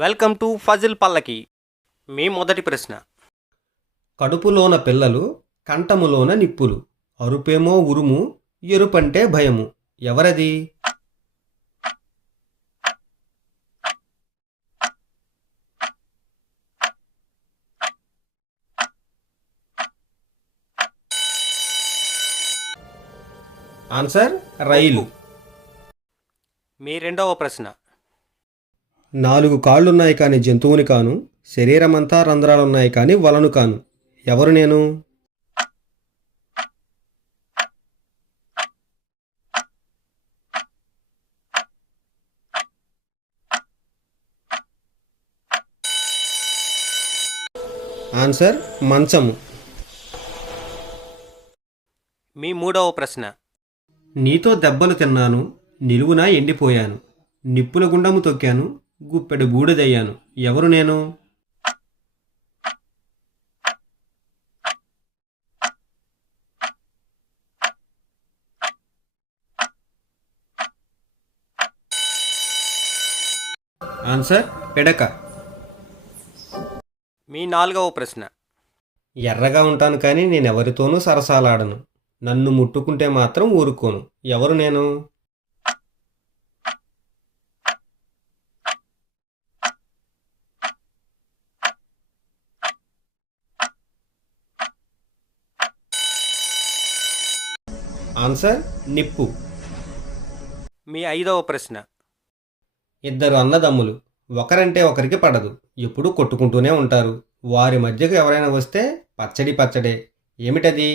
Welcome to Fazil పల్లకి. మీ మొదటి ప్రశ్న. కడుపులోన పిల్లలు కంఠములోన నిప్పులు, అరుపేమో ఉరుము, ఎరుపంటే భయము. ఎవరది? ఆన్సర్ రైలు. మీ రెండవ ప్రశ్న. 4 కాళ్ళున్నాయి కాని జంతువుని కాను, శరీరమంతా రంధ్రాలున్నాయి కాని వలను కాను. ఎవరు నేను? ఆన్సర్ మంచము. మీ మూడవ ప్రశ్న. నీతో దెబ్బలు తిన్నాను, నిలువునా ఎండిపోయాను, నిప్పుల గుండము తొక్కాను, గుప్పెడు బూడిదయ్యాను. ఎవరు నేను? ఆన్సర్ పిడక. మీ నాలుగవ ప్రశ్న. ఎర్రగా ఉంటాను కానీ నేనెవరితోనూ సరసాలాడను, నన్ను ముట్టుకుంటే మాత్రం ఊరుకోను. ఎవరు నేను? ఆన్సర్ నిప్పు. మీ ఐదవ ప్రశ్న. 2 అన్నదమ్ములు, ఒకరంటే ఒకరికి పడదు, ఎప్పుడూ కొట్టుకుంటూనే ఉంటారు. వారి మధ్యకు ఎవరైనా వస్తే పచ్చడి పచ్చడే. ఏమిటది?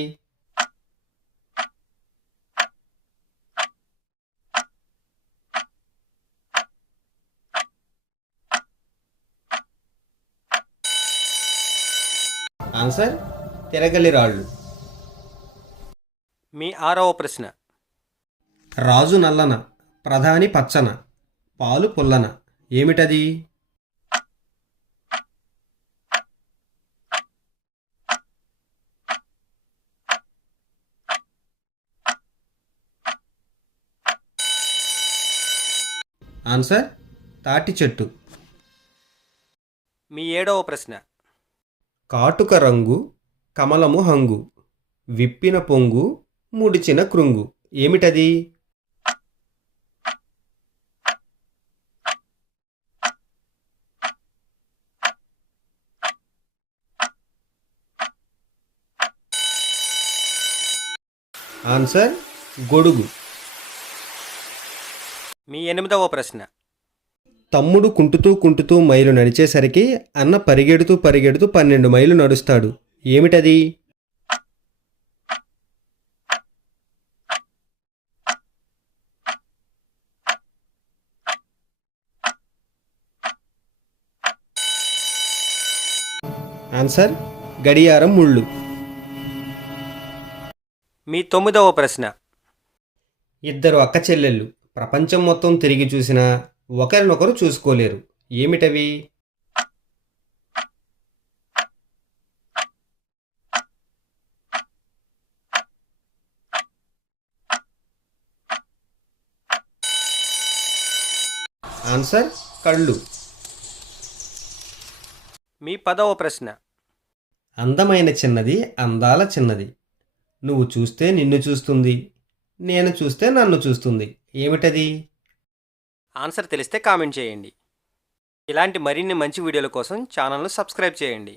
ఆన్సర్ తిరగలి రాళ్ళు. మీ ఆరవ ప్రశ్న. రాజు నల్లన, ప్రధాని పచ్చన, పాలు పుల్లన. ఏమిటది? ఆన్సర్ తాటి చెట్టు. మీ ఏడవ ప్రశ్న. కాటుక రంగు, కమలము హంగు, విప్పిన పొంగు, ముడిచిన కృంగు. ఏమిటది? ఆన్సర్ గొడుగు. మీ ఎనిమిదవ ప్రశ్న. తమ్ముడు కుంటుతూ మైలు నడిచేసరికి అన్న పరిగెడుతూ 12 మైలు నడుస్తాడు. ఏమిటది? ఆన్సర్ గడియారం ముళ్ళు. మీ తొమ్మిదవ ప్రశ్న. 2 అక్క చెల్లెళ్ళు ప్రపంచం మొత్తం తిరిగి చూసినా ఒకరినొకరు చూసుకోలేరు. ఏమిటవి? ఆన్సర్ కళ్ళు. మీ పదవ ప్రశ్న. అందమైన చిన్నది, అందాల చిన్నది, నువ్వు చూస్తే నిన్ను చూస్తుంది, నేను చూస్తే నన్ను చూస్తుంది. ఏమిటది? ఆన్సర్ తెలిస్తే కామెంట్ చేయండి. ఇలాంటి మరిన్ని మంచి వీడియోల కోసం ఛానల్ను సబ్స్క్రైబ్ చేయండి.